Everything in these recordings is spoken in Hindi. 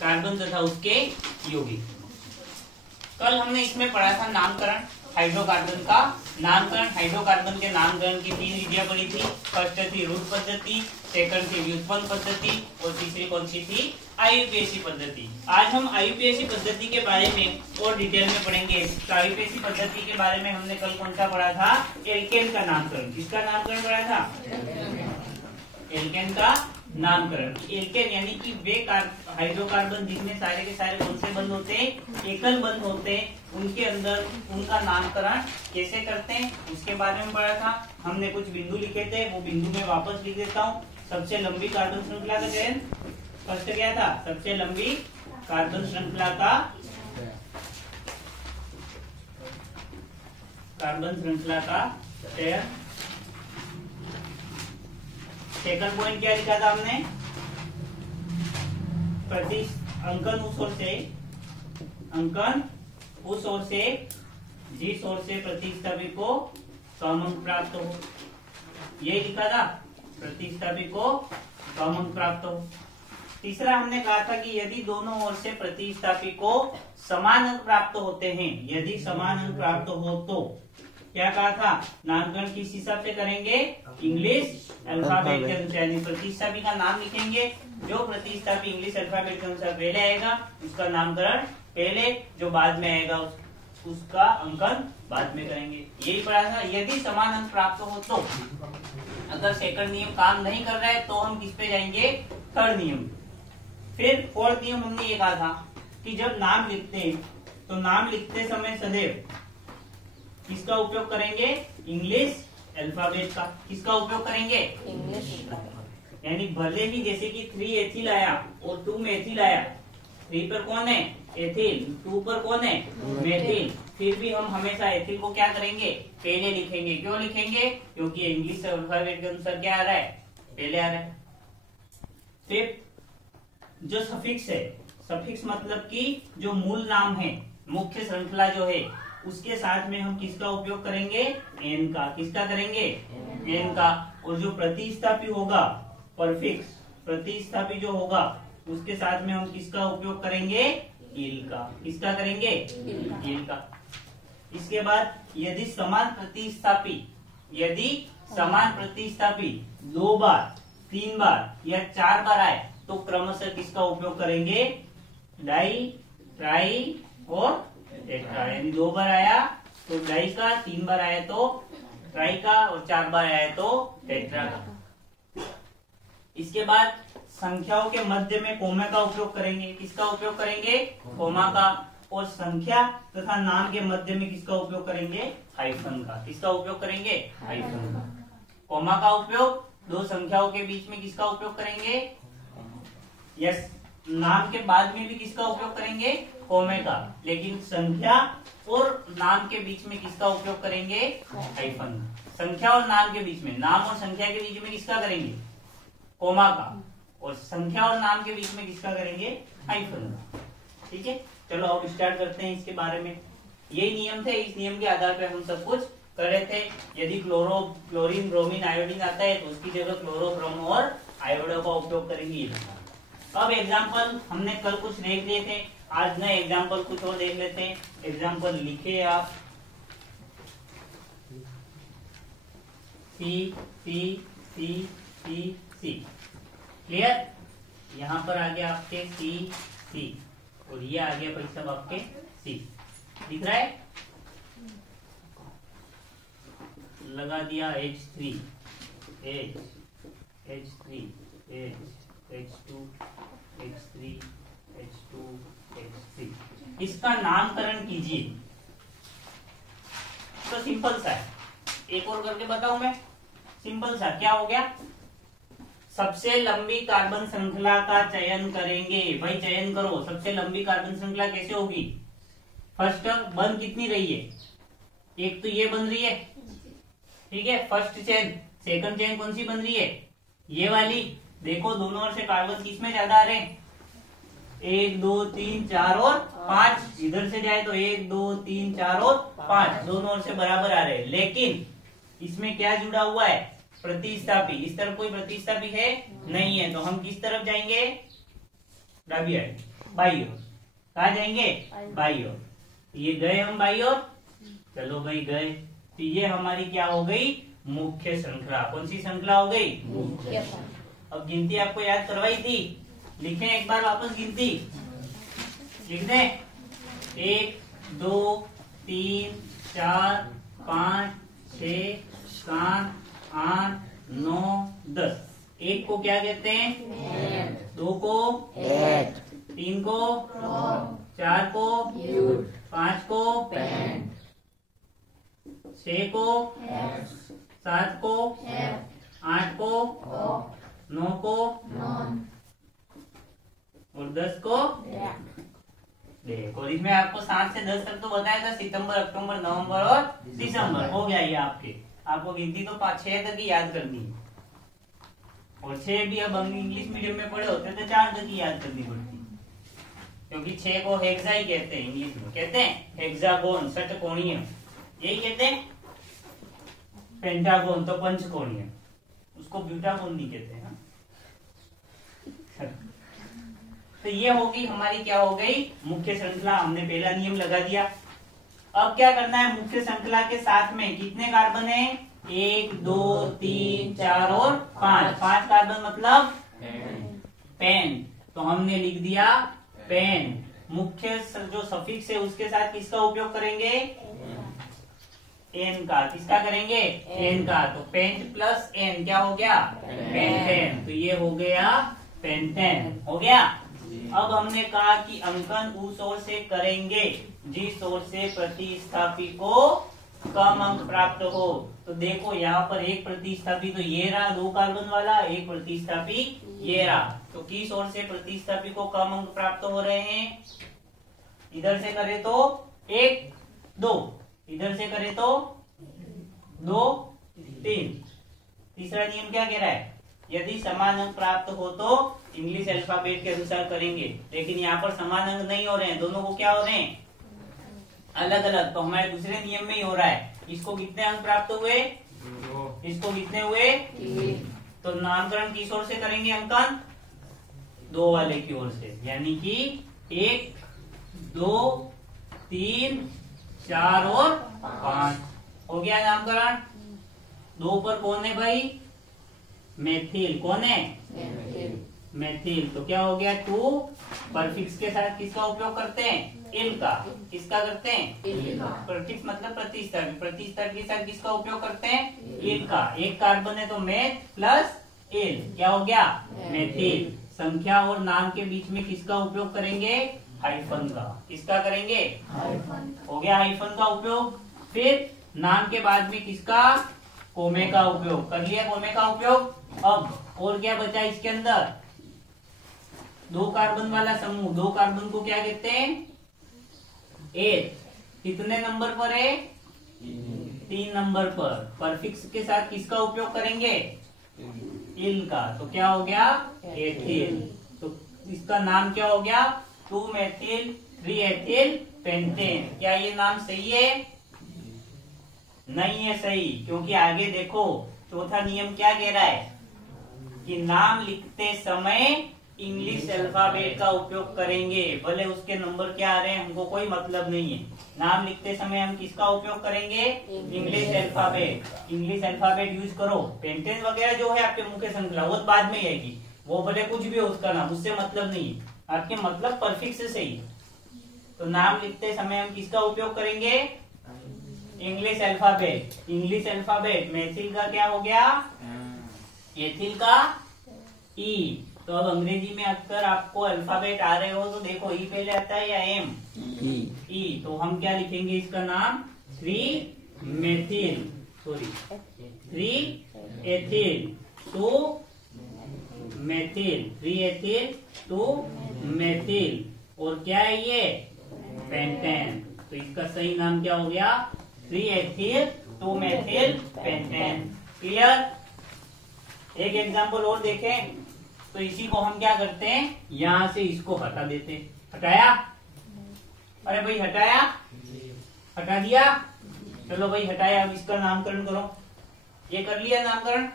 कार्बन तथा उसके यौगिक। कल हमने इसमें पढ़ा था नामकरण हाइड्रोकार्बन का। नामकरण हाइड्रोकार्बन के नामकरण की 3 विधियां पढ़ी थी। फर्स्ट थी रूट पद्धति, सेकंड थी व्युत्पन्न पद्धति और तीसरी कौन सी थी? आईयूपीएसी पद्धति। आज हम आईयूपीएसी पद्धति के बारे में और डिटेल में पढ़ेंगे। तो आईयूपीएसी पद्धति के बारे में हमने कल कौन सा पढ़ा था? एल्केन का नामकरण। किसका नामकरण पढ़ा था? एल्केन का नामकरण। एल्केन यानी कि वे हाइड्रोकार्बन जिसमें सारे के सारे कौन से बंध होते हैं? एकल बंध होते हैं। उनके अंदर उनका नामकरण कैसे करते हैं उसके बारे में पढ़ा था। हमने कुछ बिंदु लिखे थे, वो बिंदु में वापस लिख देता हूँ। सबसे लंबी कार्बन श्रृंखला का चयन फर्स्ट क्या था? सबसे लंबी कार्बन श्रृंखला का चयन। सेकंड पॉइंट क्या लिखा था हमने? अंकन उस ओर से जिस ओर से प्रतिस्थापी को कॉमन प्राप्त हो, ये लिखा था, प्रतिस्थापी को कॉमन प्राप्त हो। तीसरा हमने कहा था कि यदि दोनों ओर से प्रतिस्थापी को समान अंक प्राप्त होते हैं, यदि समान अंक प्राप्त हो तो क्या कहा था? नामकरण किस हिसाब से करेंगे? इंग्लिश अल्फाबेट के अनुसार, यानी प्रतिस्थापी का नाम लिखेंगे। जो प्रतिस्थापी इंग्लिश अल्फाबेट के अनुसार पहले आएगा उसका नामकरण पहले, जो बाद में आएगा उसका अंकन बाद में करेंगे। यही पढ़ा था। यदि समान अंक प्राप्त हो तो, अगर सेकंड नियम काम नहीं कर रहा है तो हम किस पे जाएंगे? थर्ड नियम। फिर फोर्थ नियम हमने ये कहा था कि जब नाम लिखते हैं तो नाम लिखते समय सदैव किसका उपयोग करेंगे? इंग्लिश अल्फाबेट का। किसका उपयोग करेंगे? इंग्लिश। यानी भले ही जैसे कि 3 एथिल आया और 2 मेथिल आया, 3 पर कौन है? एथिल, 2 पर कौन है? मेथिल। फिर भी हम हमेशा एथिल को क्या करेंगे? पहले लिखेंगे। क्यों लिखेंगे? क्योंकि इंग्लिश अल्फाबेट के अनुसार क्या आ रहा है? पहले आ रहा है। फिर जो सफिक्स है, सफिक्स मतलब कि जो मूल नाम है, मुख्य श्रृंखला जो है, उसके साथ में हम किसका उपयोग करेंगे? एन का। किसका करेंगे? एन का। और जो प्रतिस्थापी होगा, परफिक्स प्रतिस्थापी जो होगा, उसके साथ में हम किसका उपयोग करेंगे? इल का। किसका करेंगे? इल का। इसके बाद यदि समान प्रतिस्थापी 2 बार, 3 बार या 4 बार आए तो क्रमशः किसका उपयोग करेंगे? डाई, ट्राई और टेट्रा। यानी 2 बार आया तो डाई का, 3 बार आया तो ट्राई का और 4 बार आया तो टेट्रा का। इसके बाद संख्याओं के मध्य में कोमा का उपयोग करेंगे। किसका उपयोग करेंगे? कोमा का। और संख्या तथा नाम के मध्य में किसका उपयोग करेंगे? हाइफन का। किसका उपयोग करेंगे? हाइफन का। कोमा का उपयोग 2 संख्याओं के बीच में किसका उपयोग करेंगे? यस। नाम के बाद में भी किसका उपयोग करेंगे? कोमे का। लेकिन संख्या और नाम के बीच में किसका उपयोग करेंगे? हाइफन। संख्या और नाम के बीच में, नाम और संख्या के बीच में किसका करेंगे? कोमा का। और संख्या और नाम के बीच में किसका करेंगे? हाइफन का। ठीक है, चलो अब स्टार्ट करते हैं इसके बारे में। यही नियम थे, इस नियम के आधार पर हम सब कुछ कर रहे थे। यदि क्लोरीन, ब्रोमीन, आयोडीन आता है तो उसकी जगह क्लोरो, ब्रोमो और आयोडो का उपयोग करेंगे। अब एग्जाम्पल हमने कल कुछ देख लिए थे, आज नए एग्जाम्पल कुछ और देख लेते हैं। एग्जाम्पल लिखे आप। सी सी सी सी सी। क्लियर? यहाँ पर आ गया आपके सी सी और ये आ गया भाई सब आपके सी। दिख रहा है? लगा दिया H3, H3, H2, H3, H2, H3। इसका नामकरण कीजिए। तो सिंपल सा है, एक और करके बताऊं मैं। सिंपल सा क्या हो गया? सबसे लंबी कार्बन श्रृंखला का चयन करेंगे। भाई चयन करो, सबसे लंबी कार्बन श्रृंखला कैसे होगी? फर्स्ट बन कितनी रही है? एक तो ये बन रही है, ठीक है, फर्स्ट चेन। सेकंड चेन कौन सी बन रही है? ये वाली। देखो दोनों ओर से कार्बन किसमें ज्यादा आ रहे हैं? 1 2 3 4 और 5। इधर से जाए तो 1 2 3 4 और 5, दोनों ओर से बराबर आ रहे हैं। लेकिन इसमें क्या जुड़ा हुआ है? प्रतिस्थापी। इस तरफ कोई प्रतिस्थापी है? नहीं है। तो हम किस तरफ जाएंगे? डाबी साइड। बाई ओर। कहा जाएंगे? बाई ओर। ये गए हम बाई ओर, चलो भाई गए। तो ये हमारी क्या हो गई? मुख्य श्रृंखला। कौन सी श्रृंखला हो गई? मुख्य। अब गिनती आपको याद करवाई थी, लिखें एक बार वापस गिनती, लिख दें। 1 2 3 4 5 6 7 8 9 10। 1 को क्या कहते हैं? 2 को 3 को 4 को 5 को 6 को 7 को 8 को 9 को और 10 को। देखो इसमें आपको 7 से 10 तक तो बताया था, सितंबर, अक्टूबर, नवंबर और दिसंबर। हो गया ये आपको गिनती तो 5-6 तक ही याद करनी है, और 6 भी अब हम इंग्लिश मीडियम में पढ़े होते तो 4 तक ही याद करनी पड़ती, क्योंकि 6 को हेक्सा ही कहते हैं इंग्लिश में। कहते हैं हेक्सागोन, षटकोणीय, यही कहते हैं। पेंटागोन तो पंचकोणीय, उसको ब्यूटागोन नहीं कहते हैं। तो ये होगी हमारी, क्या हो गई? मुख्य श्रृंखला। हमने पहला नियम लगा दिया। अब क्या करना है? मुख्य श्रृंखला के साथ में कितने कार्बन है? 1 2 3 4 और 5। 5 कार्बन मतलब पेन। तो हमने लिख दिया पेन। मुख्य जो सफिक्स है उसके साथ किसका उपयोग करेंगे? एन का। किसका करेंगे? एन का। तो पेंट प्लस एन क्या हो गया? पेंटेन। तो ये हो गया पेंटेन। हो गया। अब हमने कहा कि अंकन उस ओर से करेंगे जिस ओर से प्रतिस्थापी को कम अंक प्राप्त हो। तो देखो यहाँ पर एक प्रतिस्थापी तो ये रहा 2 कार्बन वाला, एक प्रतिस्थापी ये रहा। तो किस ओर से प्रतिस्थापी को कम अंक प्राप्त हो रहे हैं? इधर से करे तो 1 2, इधर से करे तो 2 3। तीसरा नियम क्या कह रहा है? यदि समान अंक प्राप्त हो तो इंग्लिश अल्फाबेट के अनुसार करेंगे, लेकिन यहाँ पर समान अंक नहीं हो रहे हैं, दोनों को क्या हो रहे हैं? अलग अलग। तो हमारे दूसरे नियम में ही हो रहा है। इसको कितने अंक प्राप्त हुए? इसको कितने हुए? तो नामकरण किस ओर से करेंगे? अंकन 2 वाले की ओर से, यानी कि 1 2 3 4 और 5 हो गया नामकरण। 2 पर कौन है भाई? मेथिल। कौन है? मेथिल। तो क्या हो गया? 2 परफिक्स के साथ किसका उपयोग करते हैं? इल का। किसका करते हैं? परफिक्स मतलब प्रतिस्थापी। प्रतिस्थापी के साथ किसका उपयोग करते हैं? इल का। एक कार्बन है तो मेथ प्लस इल क्या हो गया? मेथिल। संख्या और नाम के बीच में किसका उपयोग करेंगे? हाइफन का। किसका करेंगे? हाइफन। हो गया हाइफन का उपयोग। फिर नाम के बाद में किसका? कोमे का उपयोग कर लिया। कोमे का उपयोग। अब और क्या बचा इसके अंदर? 2 कार्बन वाला समूह। 2 कार्बन को क्या कहते हैं? 8। कितने नंबर पर है? 3 नंबर पर। परफिक्स के साथ किसका उपयोग करेंगे? इल का। तो क्या हो गया? एथिल। तो इसका नाम क्या हो गया? 2 मेथिल 3 एथिल पेंटेन। क्या ये नाम सही है? नहीं है सही, क्योंकि आगे देखो चौथा नियम क्या कह रहा है कि नाम लिखते समय इंग्लिश अल्फाबेट का उपयोग करेंगे, भले उसके नंबर क्या आ रहे हैं हमको कोई मतलब नहीं है। नाम लिखते समय हम किसका उपयोग करेंगे? English alphabet. English alphabet use करो। पेंटेन वगैरह जो है आपके मुख्य श्रृंखला वो बाद में आएगी, वो भले कुछ भी हो उसका नाम, उससे मतलब नहीं है। आपके मतलब परफिक्स से ही। तो नाम लिखते समय हम किसका उपयोग करेंगे? English alphabet. English alphabet methyl का क्या हो गया? एथिल का ई। तो अब अंग्रेजी में अक्सर आपको अल्फाबेट आ रहे हो तो देखो ई पहले आता है या एम? ई। तो हम क्या लिखेंगे इसका नाम? 3 methyl 3 ethyl 2 methyl 3 ethyl 2 methyl. और क्या है ये? पेंटेन। तो इसका सही नाम क्या हो गया? 3 एथिल 2 मेथिल पेंटेन। क्लियर? एक एग्जाम्पल और देखें तो इसी को हम क्या करते हैं? यहां से इसको हटा देते। हटाया? अरे भाई हटाया? हटा दिया? चलो भाई हटाया। अब इसका नामकरण करो। ये कर लिया नामकरण।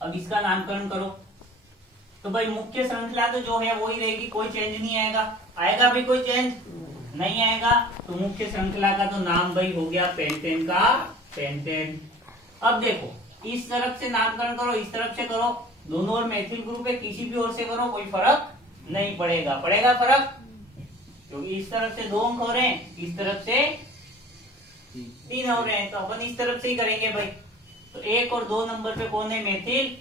अब इसका नामकरण करो। तो भाई मुख्य श्रृंखला तो जो है वही रहेगी, कोई चेंज नहीं आएगा। आएगा भाई कोई चेंज नहीं आएगा। तो मुख्य श्रृंखला का तो नाम भाई हो गया पेंटेन का पेंटेन। अब देखो इस तरफ से नामकरण करो, इस तरफ से करो, दोनों ओर मैथिल ग्रुप है, किसी भी ओर से करो कोई फर्क नहीं पड़ेगा। पड़ेगा फर्क, क्योंकि इस तरफ से 2 अंक हो रहे हैं, इस तरफ से 3 हो रहे हैं, तो अपन इस तरफ से ही करेंगे भाई। तो 1 और 2 नंबर पे कौन है? मैथिल।